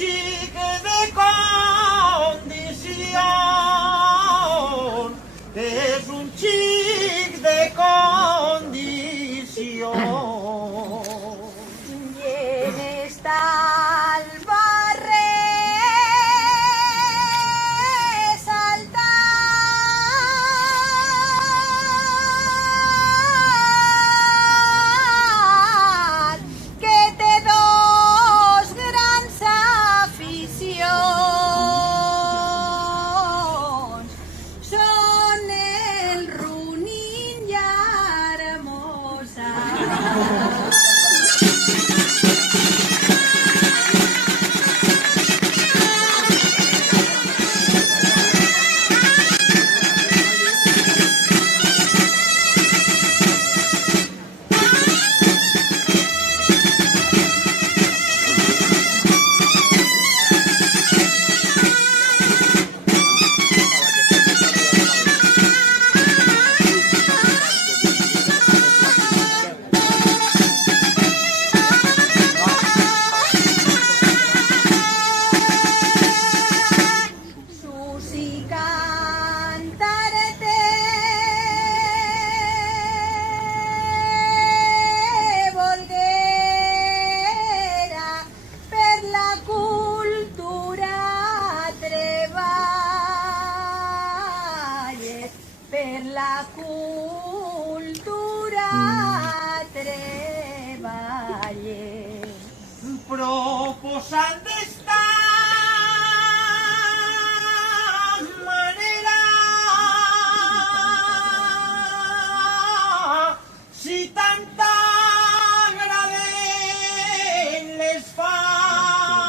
xic de condición, és un xic de condición. I en esta albarre saltar, que té dos grans aficions, són el runin i Hermosa. Susi cantarte volguera per la cultura treballes, per la cultura treballes. Proposant d'esta manera, si tant t'agraden les falles,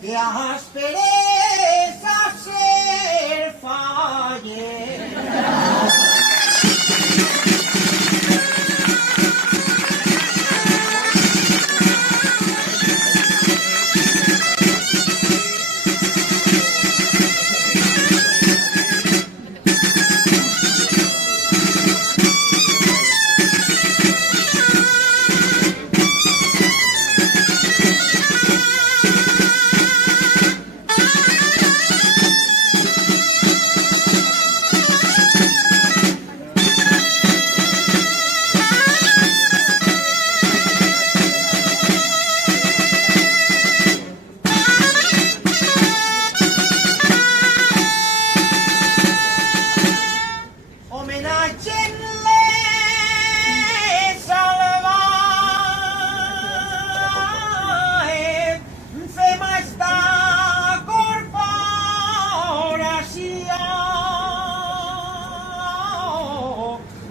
que esperes a ser falles. Homenatge en les salvajes, fem esta corporació,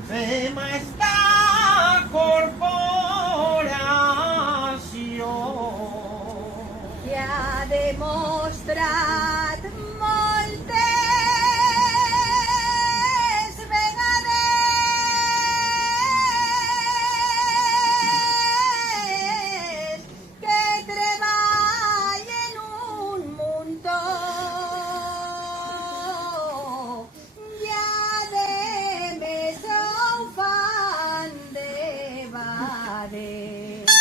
fem esta corporació. Que ha demostrat moltes vegades que treballen un muntó i a més ho fan de vegades.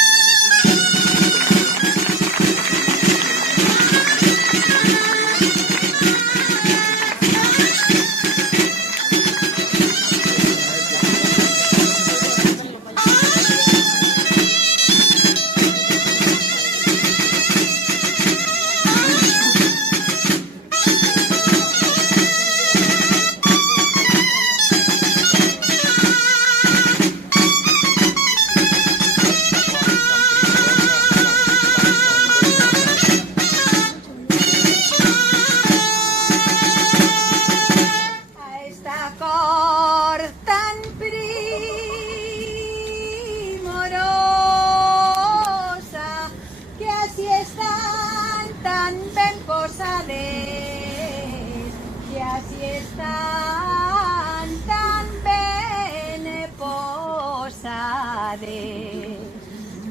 estan tan ben posades.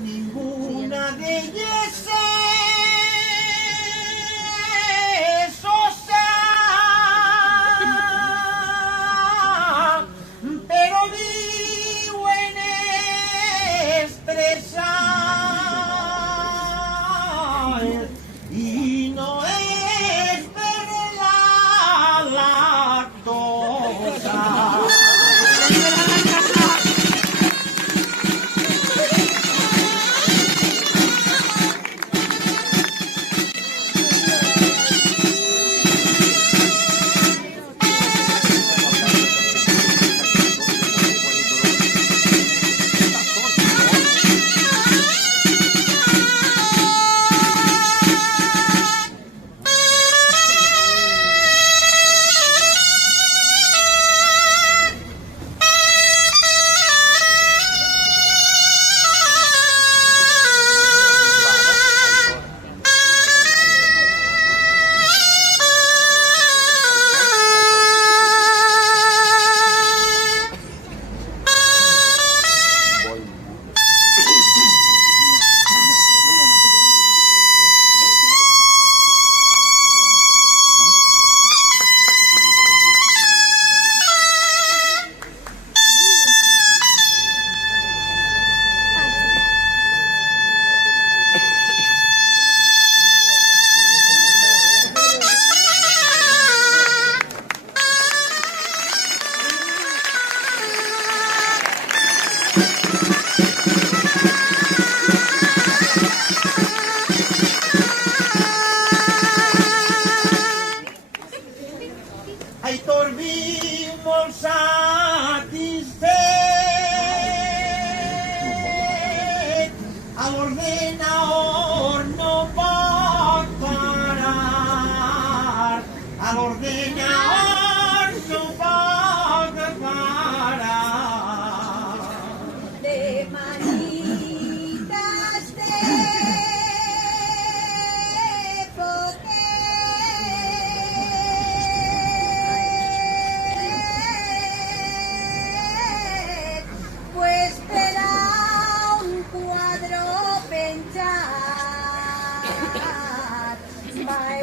Ninguna d'elles és osa, però viuen estressades.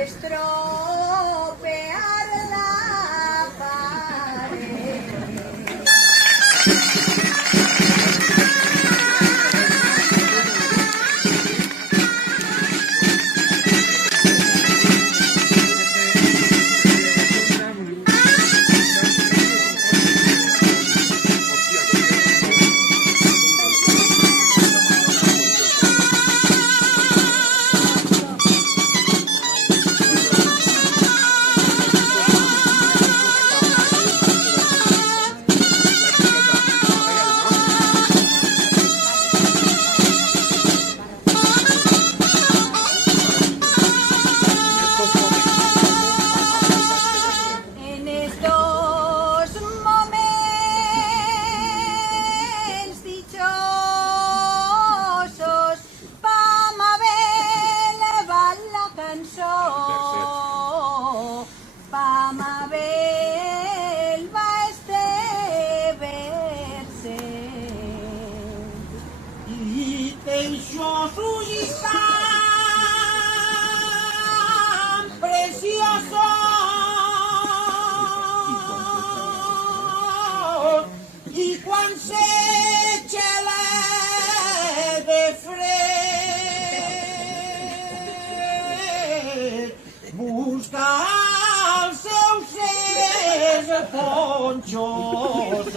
estropear la pared. En estos moments dichosos, pa Mabel va la cançó. Pa Mabel va este verset. I peixos ulls tan preciosos i quan se gela de fred busca els seus éssers ponxosos.